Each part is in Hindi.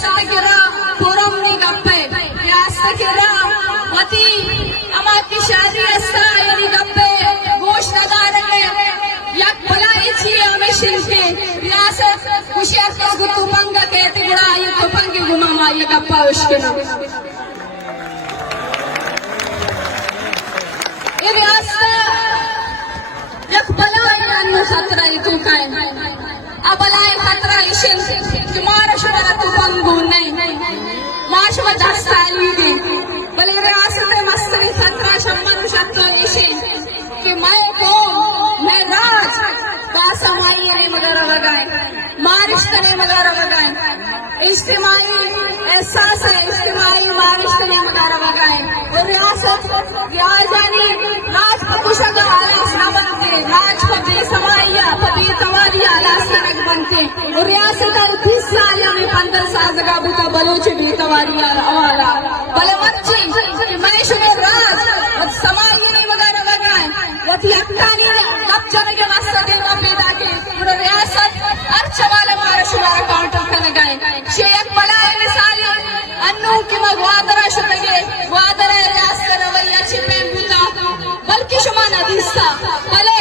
रियासत गिरा पुरमनी गप्पे रियासत गिरा वती अमा की शादी अस्ता यानी गप्पे गोश्त नगारंगे यक बुलाई छी हमें शिल्पे रियासत खुशियार का गुत्तु पंगा कहते गुड़ा ये तो पंगे गुमा ये गप्पा उसके ना ये रियासत यक बुलाई अन्नो खतरा ये तो काहे अबलाय खतरा इशन कि महाराष्ट्र तो पंगू नहीं महाराष्ट्र दस्ताली बले रियासत में मस्तरी खतरा शम्मन शब्दों इशन कि मैं राज बासमाई ने मगर लगाए महाराष्ट्र ने मगर लगाए इज्तिमाई एहसास है इज्तिमाई महाराष्ट्र ने मगर लगाए और रियासत याजानी राजपकुशा का आलास न बनते राजपति समाइया पति तवारिया लास्तनक बनते और रियासत का 30 साल में 15 साल का बुका बलोच भी तवारिया आवारा भले मच्छी मैं शुरू राज और समाइया ने मगर लगाए वती अक्तानी कब चलेंगे वास्ते देना पैदा के और रियासत अर्च वाले महाराष्ट्र काउंटर करने गए शेख बलाए मिसाल अन्नू की मगवादरा शुतगे वादरा रियासत रवैया छिपे बुता बल्कि शुमा नदीसा भले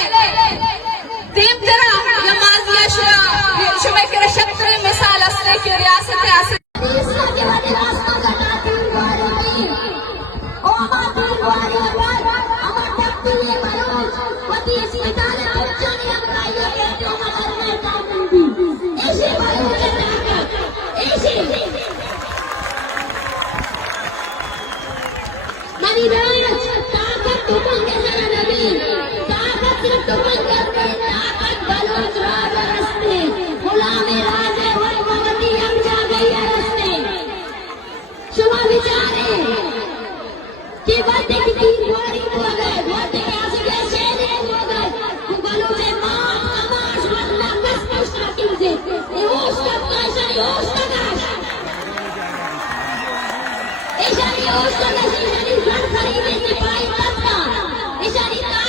देव जरा या माजिया शुरा शुमे के शक्ति मिसाल असले की रियासत है Ishani